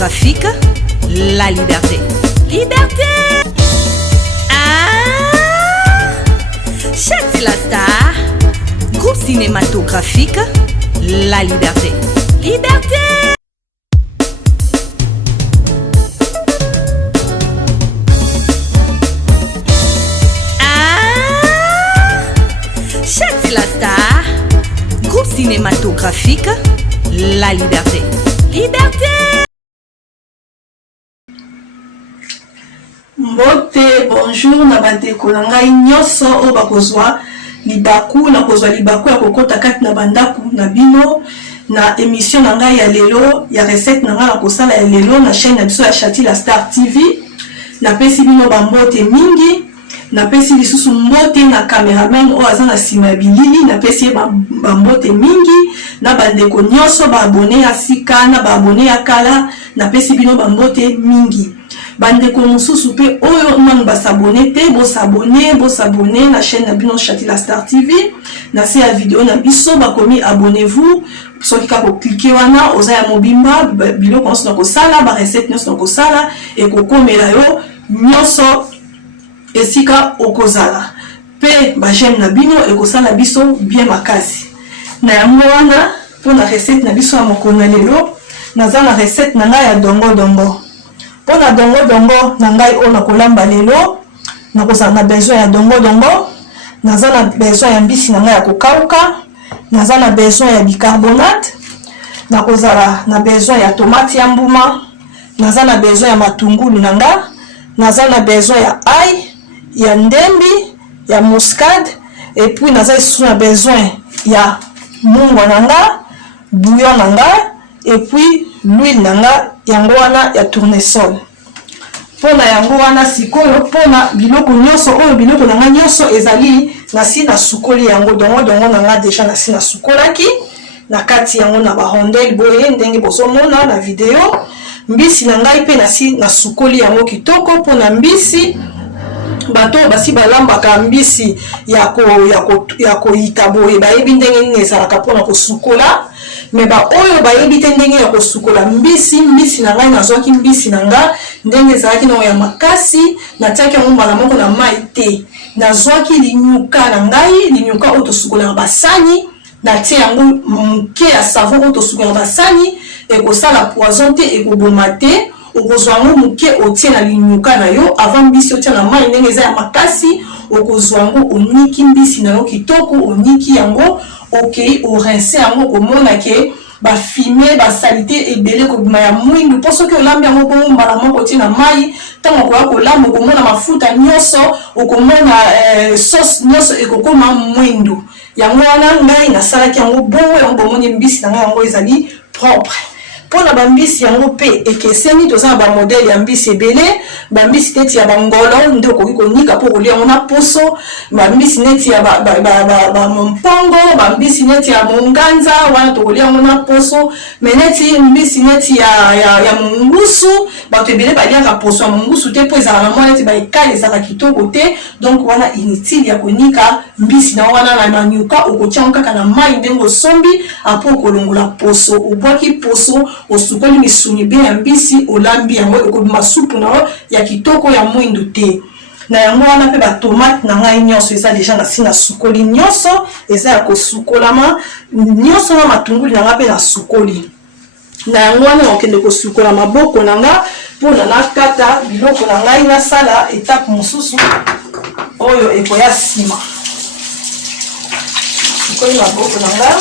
cinématographique, la liberté. Liberté! Ah! Châti la star, groupe cinématographique, la liberté. Liberté! Châti la star, groupe cinématographique, la liberté. Liberté! Mbote, bonjour, na bandeko na ngai nyoso o bakozwa libaku ya kokota kati na bandaku na bino na émission na ngai ya lelo ya recette na ngai na kosala ya lelo na chaîne na biso ya Châti la Star TV. Na pesi bino ba mbote mingi, na pesi lisusu mbote na cameraman o aza na sima bilili, na pesi ba mbote mingi na bandeko nyoso ba abonné ya sika na ba abonné ya kala, na pesi bino ba mbote mingi. Bandeko mususu pe oyo nanu basabone te, bosabone na chaîne na bino Châti la Star TV. Na se ya video na biso bakomi abonnez-vous. Soki kako cliquer wana oza ya mobimba biloko nyonso na kosala, ba recette nyonso na kosala ekokomela yo nyonso esika okozala. Pe ba j'aime na bino ekosala biso bien makasi. Na yango wana pona recette na biso ya mokona lelo, naza na recette na ngai ya dongo. Pona dongo na ngai o na kolamba lelo, na kozala na besoin ya dongo, naza na besoin ya mbisi na ngai ya kokauka, naza na besoin ya bicarbonate, na kozala na besoin ya tomate ya mbuma, naza na besoin ya matungulu na nga, naza na besoin ya ail, ya ndembi, ya muscade, et puis naza na besoin ya mungwa na nga, bouillon na nga, et puis l'huile na nga yango wana ya tournesol. Pona yango wana sikoyo pona biloko nyonso oyo biloko na nga nyonso ezali na si na sukoli yango dongo na nga deja na si na sukolaki na kati yango na ba rondelle boye ndenge bozomona na video. Mbisi na ngai pe na si na sukoli yango kitoko. Pona mbisi bato basi balambaka mbisi ya koyita boye bayebi ndenge nini ezalaka pona kosukola. Me ba oyo bayebi te ndenge ya kosukola mbisi na ngai nazwaki mbisi na nga ndenge ezalaki na ya makasi, natiaki yango mbala moko na mai te. Nazwaki linyuka na ngai, linyuka oyo tosukolaka basani, natie yango moke ya savon oyo tosukolaka basani, ekosala poison te, ekoboma te. Okozwa yango moke otie na linyuka na yo avant mbisi otia na mai ndenge eza ya makasi. Okozwa yango oniki mbisi na yo kitoko, oniki yango okei orince yango komona ke ba fumée ba salité ebele ko bima ya mwindu poso ke olambi yango bongo mbala moko tie na mai tango ko kolamba komona mafuta nyonso okomona sauce nyonso ekokoma mwindu. Yango wana ngai nasalaki yango bongo yango bomoni mbisi na ngai yango ezali propre. Pona bambisi yango pe ekeseni toza ba modèle ya mbisi ebele, bambisi neti ya bangolo nde okoki konika po kolia yango na poso, bambisi neti ya mpongo, bambisi neti ya monganza wana tokolia yango na poso, me neti mbisi neti ya mungusu bato ebele baliaka poso ya mungusu te po ezala na mwa neti baekali ezala kitoko te. Donc wana inutile ya konika mbisi na wana na manyuka okotia yango kaka na mai ndenge osombi apo okolongola poso, obwaki poso osukoli misuni bien ya mbisi olambi yango ekobima supu na yo ya kitoko ya mwindu te. Na yango wana pe ba tomate na ngai nyonso eza deja na si na sukoli nyonso eza ya kosukolama nyonso na matungulu na nga pe na sukoli. Na yango wana okende kosukola maboko na nga mpona nakata biloko na ngai nasala etape mosusu oyo ekoya nsima. Sukoli maboko na nga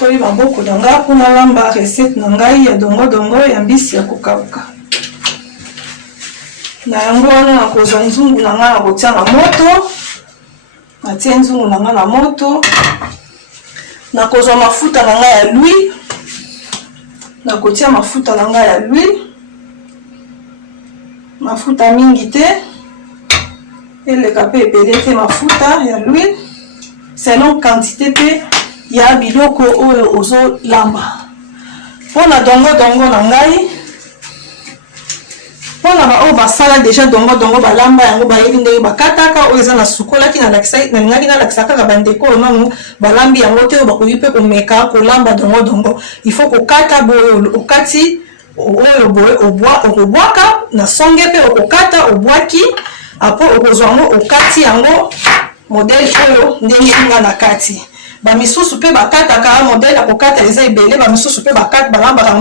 koli maboko na nga mpona lamba recette na ngai ya dongo ya mbisi ya kokauka. Na yango wana nakozwa nzungu na nga na kotia na moto, natie nzungu na nga na moto, nakozwa mafuta na nga ya l'huile, nakotia mafuta na nga ya l'huile, mafuta mingi te eleka pe ebele te mafuta ya l'huile selon quantité pe ya biloko oyo ozo lamba. Pona dongo na ngai mpona baoyo basala déjà dongo balamba yango bayebi ndenge bakataka oyo eza na sukolaki nalingaki nalakisa kaka bandeko oyo nanu balambi yango te oyo bakoki mpe komeka kolamba dongo il faut kokata boye okati oyo boye okobwaka na songe mpe okokata obwaki apres okozwa yango okati yango modele oyo ndenge nga na kati bamisusu mpe bakataka modele ya kokata eza ebele bamisusu mpe balambaka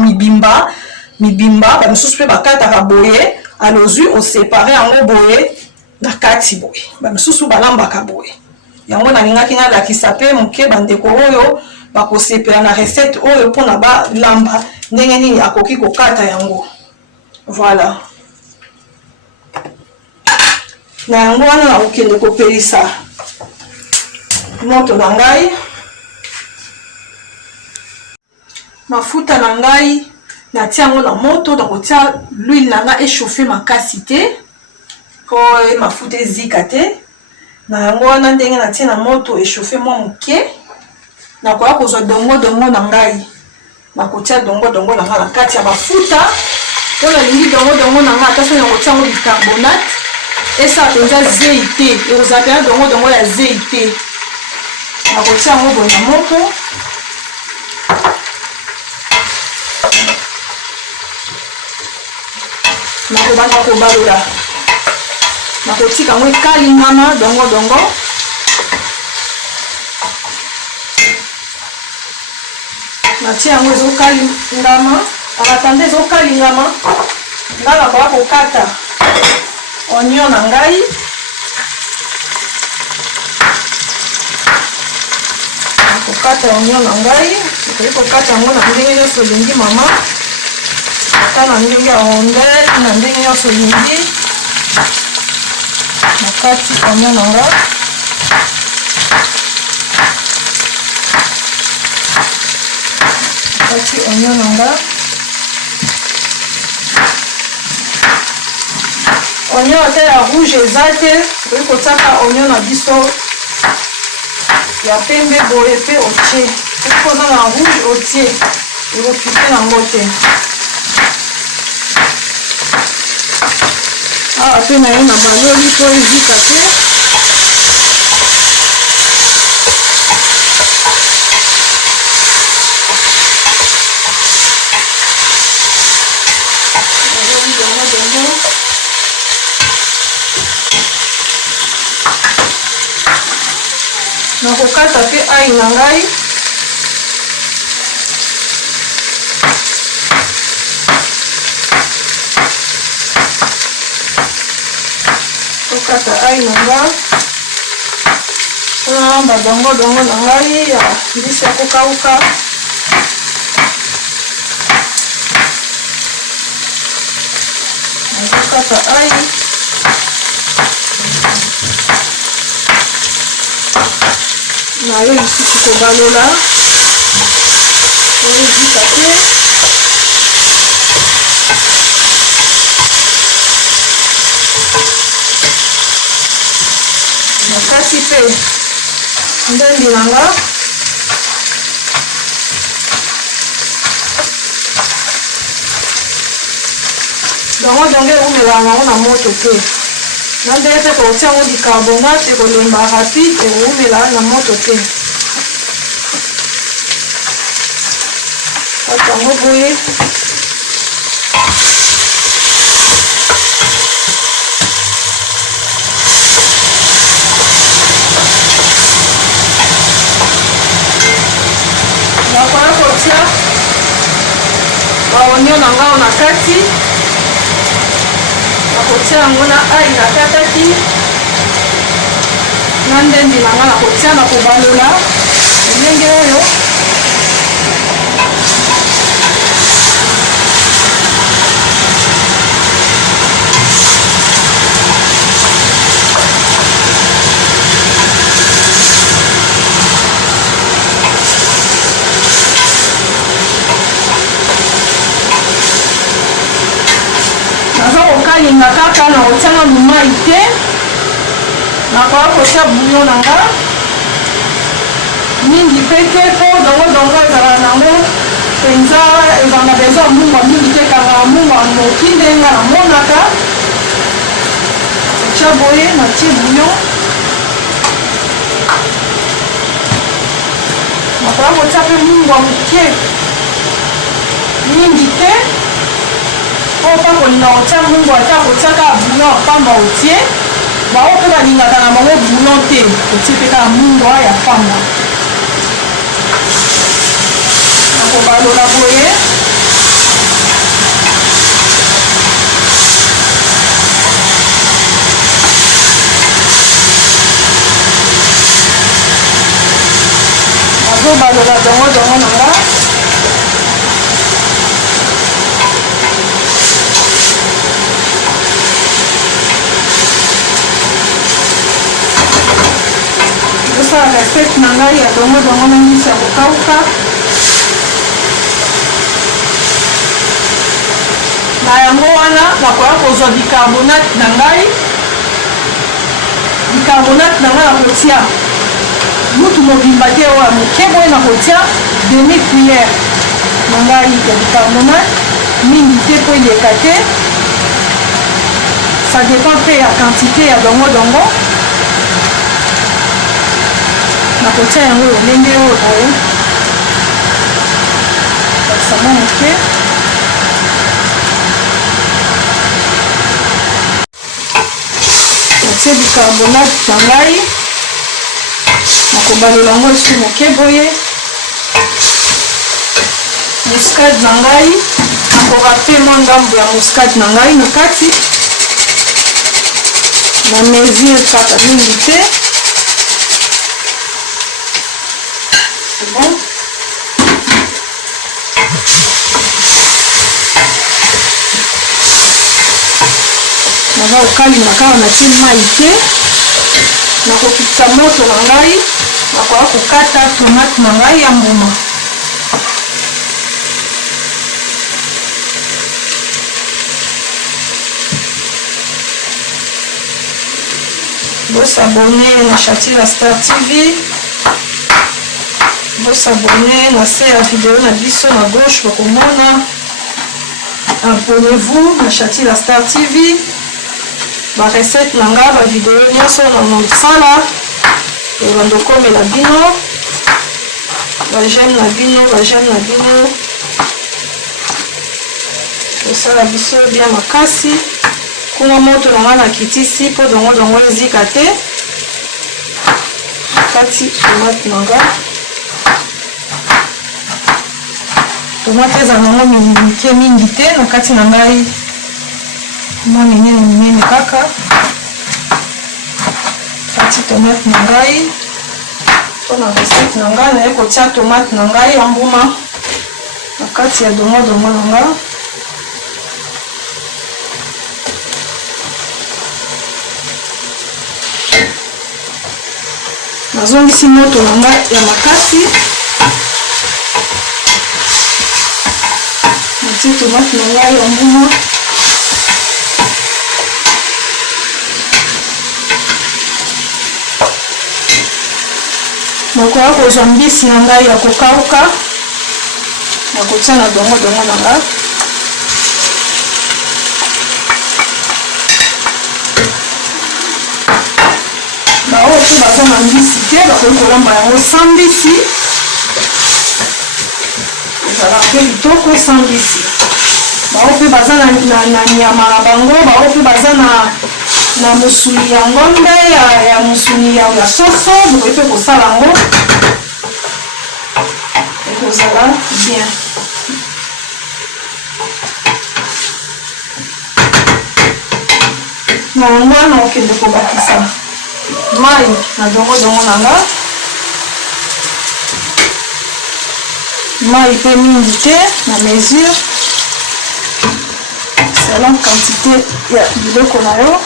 mibimba bamisusu mpe bakataka boye alozwi osepare yango boye na kati boye bamisusu balambaka boye yango nalingaki nalakisa mpe moke bandeko oyo bakosepela na recette oyo mpona balamba ndenge nini akoki kokata yango voilà na yango wana nakokende kopelisa moto na ngai mafuta na ngai natia yango na moto nakotia l'huile na ngai échauffe makasi te po mafuta ezika te na yango wana ndenge natia na moto échauffe mwa moke nakoya kozwa dongo na ngai nakotia dongo na ngai na kati ya mafuta po nalingi dongo na ngai ata soki nakotia yango bicarbonate esala mpenza zei te ekozala mpenza dongo ya zei te nakotia yango boye na moto nakobanda kobalola nakotika yango ekalingama dongo natia yango ezokalingama alatanda ezokalingama nga nakoya kokata oignon na ngai nakokata oignon na ngai okoki kokata yango na ndenge nyonso olingi mama ata na ndenge ya rondele na ndenge nyonso olingi nakati oignon na ngai nakati oignon na ngai oignon ata ya rouge eza te okoki kotiaka oignon na biso ya pembe boye mpe otie okoki koza na rouge otie ekokite nango te awa mpe na ye na baloli mpo ezika te nakokata mpe ai na ngai kokata ai na ngai mpona dongo na ngai ya mbisi ya kokauka nakokata ai nayo lisusu kobalola oyo ezika te makasi mpe ndendi nanga dongo eumelaka nango na moto te na ndenge mpe kotia yango bicarbonate ekolemba rapide ekoumela na moto te kati yango boye nakoya kotia baoignon na ngao na kati nakotia yango na ai nakataki na ndendi na nga nakotia na kobalola ndenge oyo naza kokalinga kaka na kotianga mai te nakoya kotia bouillon na nga mingi mpe te mpo dongo ezala nango penza ezanga besoin mungu wa mingi te kaka mungu wa noki ndenge namonaka tia boye natie bouillon nakoya kotia mpe mungu wa moke mingi te po mpa kolinga kotia mungu ata kotiaka bouillon apamba otie bao mpe balingaka na bango bouillon te otie mpe kaka mungu ya pamba nakobalola boye nazobalola dongo na nga osala recette na ngai ya dongo na ngisi ya kokauka na yango wana nakoya kozwa bicarbonate na ngai nakotia mutu mobimba te oyo ya moke boye nakotia demi cuillère na ngai ya bicarbonate mingi te mpo eleka te ça dépend mpe ya quantité ya dongo nakotia yango oyo ndenge oyo boye bakisama moke natie bicarbonate na ngai nakobalola yango esu moke boye muscade na ngai nakorape mwa ngambo ya muscade na ngai na kati na mesure kaka mingi te c'est bon naza kokalinga kaka natie mai te nakokitisa moto na ngai nakoya kokata tomate na ngai ya mbuma bosabone na Chatila Star TV bosabone na se ya video na biso na gauche bakomona abonnez-vous na Chatila Star TV barecette na nga bavideo nyonso na mosala ebandokomela bino bajeme na bino osala biso bia makasi kuna moto na nga na kitisi mpo dongo ezika te kati tomate na nga tomate eza nango mike mingi te na kati na ngai mwa minene kaka kati tomate na ngai mpona recette na ngai naye kotia tomate na ngai ya mbuma na kati ya dongo na nga nazongisi moto na ngai ya makasi natie tomate na ngai ya mbuma nakoya kozwa mbisi na ngai ya kokauka nakotia na dongo na ngai baoyo mpe baza na mbisi te bakoki kolamba yango sans mbisi ezala mpe kitoko sans mbisi baoyo mpe baza na nyama na bango baoyo mpe baza na mosuni ya ngombe ya mosuni ya soso bokoki mpe kosala yango ekozala bien na yango wana okende kobakisa mai na dongo na nga mai mpe mingi te na mesure selon quantité ya biloko na yo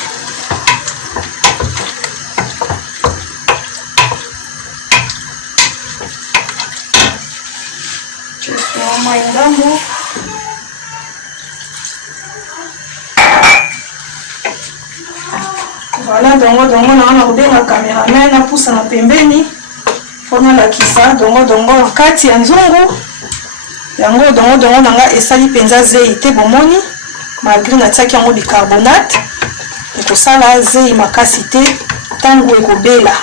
mai ngambo voilà dongo na wana kobenga cameraman na pusa na pembeni mpona lakisa dongo na kati ya nzungu yango dongo nanga esali penza zei te bomoni malgré natiaki yango bicarbonate ekosala zei makasi te ntango ekobela.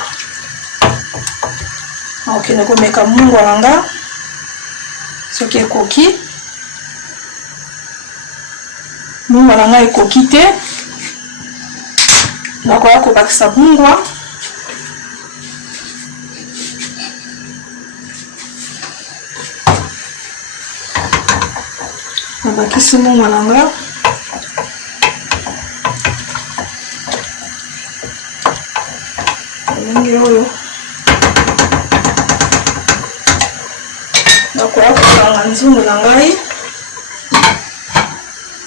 okende komeka mungwa nanga soki ekoki mungwa nanga ekoki te nakoya kobakisa mungwa nabakisi mungwa nanga ndenge oyo nakoya kokanga nzungu na ngai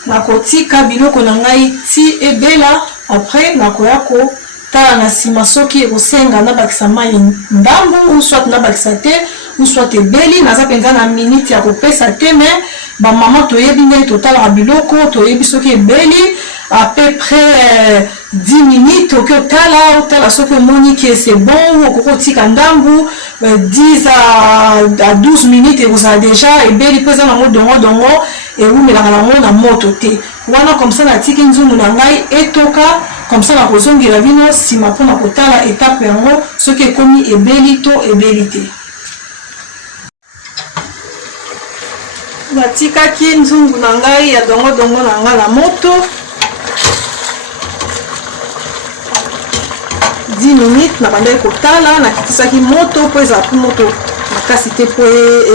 nakotika biloko na ngai ti ebela. Après nakoya kotala na nsima soki ekosenga nabakisa mai ndambu ou soit nabakisa te ou soit ebeli. naza mpenza na minute ya kopesa te me bamama toyebi ndenge totalaka biloko toyebi soki ebeli à peu près 10 minutes oki otala soki omoni ke c'est bon okoki kotika ndambu 10 à 12 minutes ekozala deja ebeli mpo eza nango dongo ewumelaka nango na moto te wana comme ça natiki nzungu na ngai etoka comme ça nakozongela bino nsima mpona kotala etape yango soki ekomi ebeli to ebeli te. natikaki nzungu na ngai ya dongo na ngai na moto 10 minutes nabandaki kotala nakitisaki moto mpo ezala mpo moto makasi te mpo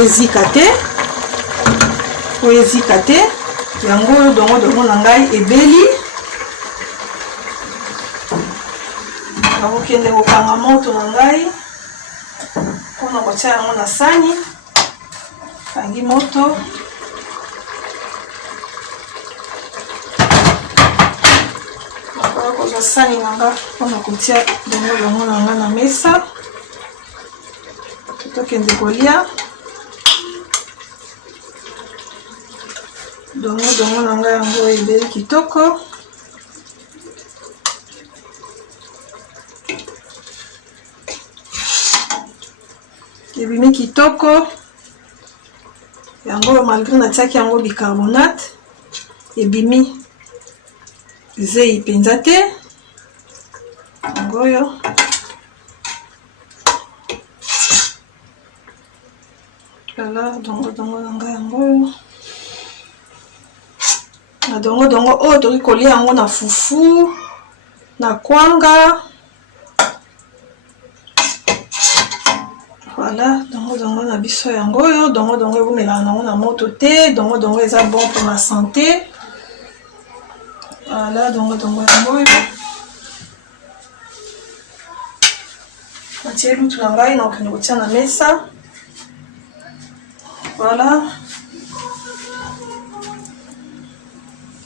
ezika te yango dongo na ngai ebeli. nakokende kokanga moto na ngai mpona kotia yango na sani. kangi moto nakoya kozwa sani na nga mpona kotia dongo na nga na mesa tokende kolia. dongo na nga yango ebeli kitoko. ebimi kitoko yango malgré natiaki yango bicarbonate ebimi zei mpenza te yango oyo. Voilà, dongo na nga yango oyo na dongo oyo toki kolia yango na fufu na kwanga. Voilà, dongo na biso yango oyo dongo ebumelaka nango na moto te dongo eza bon pour ma santé. Voilà, dongo yango oyo natie lutu na ngai nakokende kotia na mesa. Voilà,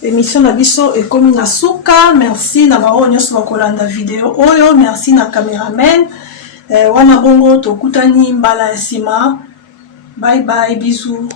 émission na biso ekomi na suka. Merci na bao nyonso bakolanda video oyo. Merci na cameraman wana bongo tokutani mbala ya nsima. Bye bye, bisous.